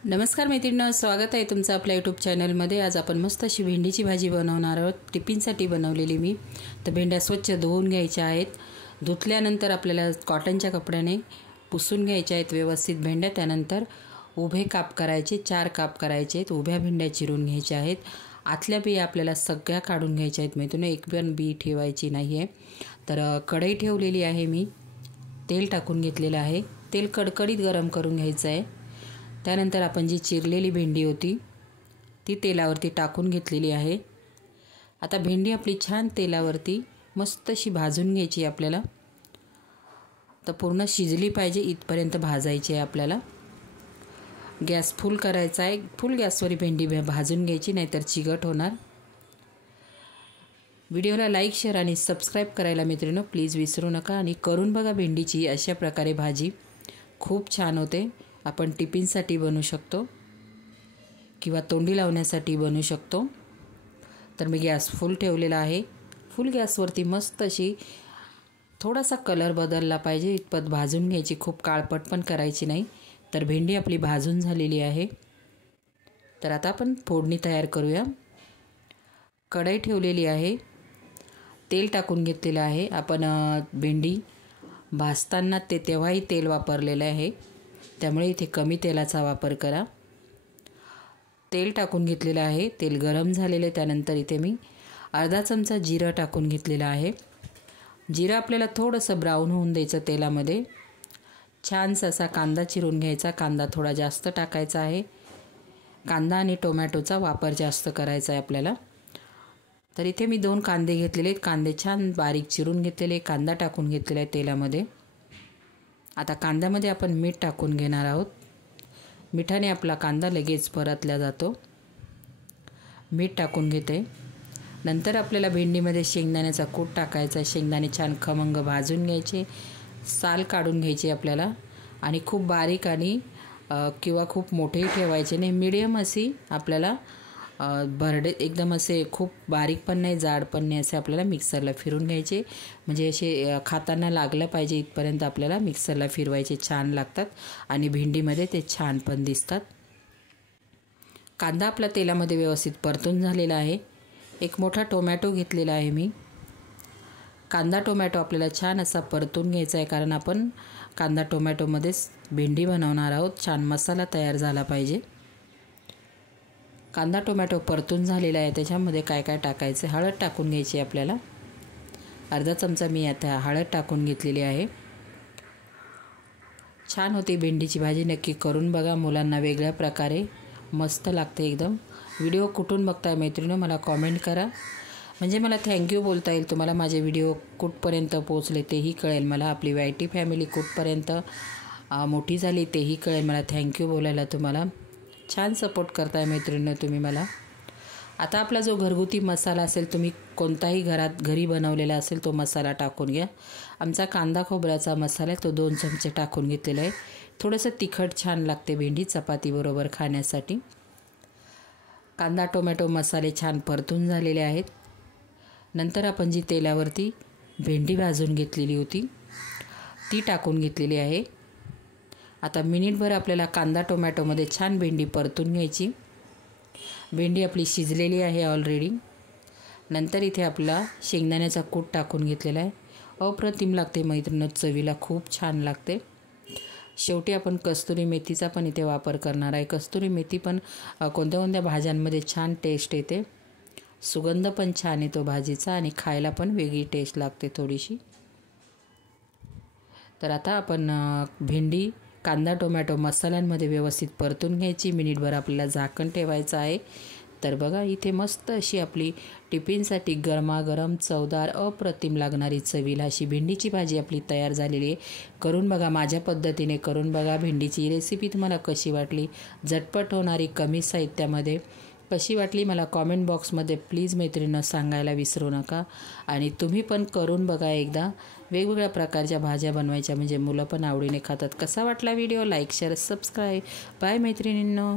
नमस्कार मैत्रिणींनो, स्वागत आहे तुमचं आपल्या यूट्यूब चॅनलमध्ये। आज आपण मस्त अशी भेंडीची भाजी बनवणार आहोत। टिफिनसाठी बनवलेली मी। तर भेंड्या स्वच्छ धुवून घ्यायच्या आहेत। धुतल्यानंतर आपल्याला कॉटनच्या कपड्याने पुसून घ्यायच्या आहेत व्यवस्थित भेंड्या। त्यानंतर उभे काप करायचे, 4 काप करायचे आहेत। उभ्या भेंड्या चिरून घ्यायच्या आहेत। आतल्या बिया आपल्याला सगळ्या काढून घ्यायच्या आहेत मैत्रिणींनो, एक पण बी ठेवायची नाही आहे। तर कढई ठेवलेली आहे मी, तेल टाकून घेतलेलं आहे। तेल कडकडीत गरम करून घ्यायचं आहे। त्यानंतर आपण जी चिरलेली भेंडी होती ती तेलावरती टाकून घेतलेली आहे। आता भेंडी आपली छान तेलावरती मस्त अशी भाजून घ्यायची आपल्याला। तर पूर्ण शिजली पाहिजे इथपर्यंत भाजायची आहे आपल्याला। गॅस फुल करायचा आहे, फुल गॅसवर भेंडी भाजून घ्यायची, नाहीतर चिकट होणार। व्हिडिओला लाईक, शेअर आणि सबस्क्राईब करायला मित्रांनो प्लीज विसरू नका। आणि करून बघा भेंडीची अशा प्रकारे भाजी, खूप छान होते। आपण टिफिनसाठी बनवू शकतो किंवा तोंडी लावण्यासाठी बनवू शकतो। तर मी गॅस फुल ठेवलेला आहे। फुल गॅसवरती मस्त अशी थोडासा कलर बदलला पाहिजे इतपत भाजून घ्यायची, खूप काळपट पण करायची नाही। तर भेंडी आपली भाजून झालेली आहे। तर आता आपण फोडणी तयार करूया। कढई ठेवलेली आहे, तेल टाकून घेतलेलं आहे। आपण भेंडी भाजताना तेव्हाही तेल वापरलेलं आहे, त्यामुळे इथे कमी तेलाचा वापर करा। तेल टाकून घेतलेलं आहे, तेल गरम झालेले। त्यानंतर इथे मी अर्धा चमचा जिरं टाकून घेतलेलं आहे। जिरं आपल्याला थोडंसं ब्राऊन होऊन द्यायचं तेलामध्ये। छानसा असा कांदा चिरून घ्यायचा, कांदा थोडा जास्त टाकायचा आहे। कांदा आणि टोमॅटोचा वापर जास्त करायचा आहे आपल्याला। तर इथे मी 2 कांदे घेतलेले आहेत, कांदे छान बारीक चिरून घेतलेले, कांदा टाकून घेतलेला आहे तेलामध्ये। आता कांद्यामध्ये आपण मीठ टाकून घेणार आहोत। मिठाने आपला कांदा लगेच परतला जातो। मीठ टाकून घेते। नंतर आपल्याला भेंडीमध्ये शेंगदाण्याचा कूट टाकायचा। शेंगदाणे छान खमंग भाजून घ्यायचे, साल काढून घ्यायची आपल्याला। आणि खूप बारीक आणि किंवा खूप मोठेही ठेवायचे नाही, मीडियम अशी आपल्याला भरडे, एकदम असे खूप बारीक पण नाही जाड पण नाही, असे आपल्याला मिक्सरला फिरून घ्यायचे। म्हणजे असे खाताना लागलं पाहिजे इथपर्यंत आपल्याला मिक्सरला फिरवायचे, छान लागतात आणि भेंडीमध्ये ते छान पण दिसतात। कांदा आपला तेलामध्ये व्यवस्थित परतून झालेला आहे। एक मोठा टोमॅटो घेतलेला आहे मी। कांदा टोमॅटो आपल्याला छान असा परतून घ्यायचा आहे, कारण आपण कांदा टोमॅटोमध्येच भेंडी बनवणार आहोत। छान मसाला तयार झाला पाहिजे। कांदा टोमॅटो परतून झालेला आहे। त्याच्यामध्ये काय काय टाकायचं, हळद टाकून घ्यायची आपल्याला। अर्धा चमचा मी आता हळद टाकून घेतलेली आहे। छान होती भेंडीची भाजी, नक्की करून बघा। मुलांना वेगळ्या प्रकारे मस्त लागते एकदम। व्हिडिओ कुठून बघताय मैत्रिणींनो मला कॉमेंट करा, म्हणजे मला थँक्यू बोलता येईल तुम्हाला। माझे व्हिडिओ कुठपर्यंत पोहोचले तेही कळेल मला। आपली वायटी फॅमिली कुठपर्यंत मोठी झाली तेही कळेल मला, थँक्यू बोलायला तुम्हाला। छान सपोर्ट करताय मैत्रिणींनो तुम्ही मला। आता आपला जो घरगुती मसाला असेल, तुम्ही कोणताही घरी बनवलेला असेल तो मसाला टाकून घ्या। आमचा कांदा खोबऱ्याचा मसाला आहे, तो 2 चमचे टाकून घेतलेला आहे। थोडंसं तिखट छान लागते भेंडी चपातीबरोबर खाण्यासाठी। कांदा टोमॅटो मसाले छान परतून झालेले आहेत। नंतर आपण जी तेलावरती भेंडी भाजून घेतलेली होती ती टाकून घेतलेली आहे। आता मिनिटभर आपल्याला कांदा टोमॅटोमध्ये छान भेंडी परतून घ्यायची। भेंडी आपली शिजलेली आहे ऑलरेडी। नंतर इथे आपला शेंगदाण्याचा कूट टाकून घेतलेला आहे। अप्रतिम लागते मैत्रिणींनो, चवीला खूप छान लागते। शेवटी आपण कस्तुरी मेथीचा पण इथे वापर करणार आहे। कस्तुरी मेथी पण कोणत्या कोणत्या भाज्यांमध्ये छान टेस्ट येते, सुगंध पण छान येतो भाजीचा आणि खायला पण वेगळी टेस्ट लागते थोडीशी। तर आता आपण भेंडी कांदा टोमॅटो मसाल्यांमध्ये व्यवस्थित परतून घ्यायची। मिनिटभर आपल्याला झाकण ठेवायचं आहे। तर बघा इथे मस्त अशी आपली टिफिनसाठी गरमागरम चवदार अप्रतिम लागणारी चवीला अशी भेंडीची भाजी आपली तयार झालेली आहे। करून बघा, माझ्या पद्धतीने करून बघा। भेंडीची रेसिपी तुम्हाला कशी वाटली, झटपट होणारी कमी साहित्यामध्ये कशी वाटली, मला कॉमेंट बॉक्समध्ये प्लीज मैत्रिणींनो सांगायला विसरू नका। आणि तुम्ही पण करून बघा एकदा। वेगवेगळ्या प्रकारच्या भाज्या बनवायच्या, म्हणजे मुलं पण आवडीने खातात। कसा वाटला video, like share subscribe. Bye मैत्रिणींनो।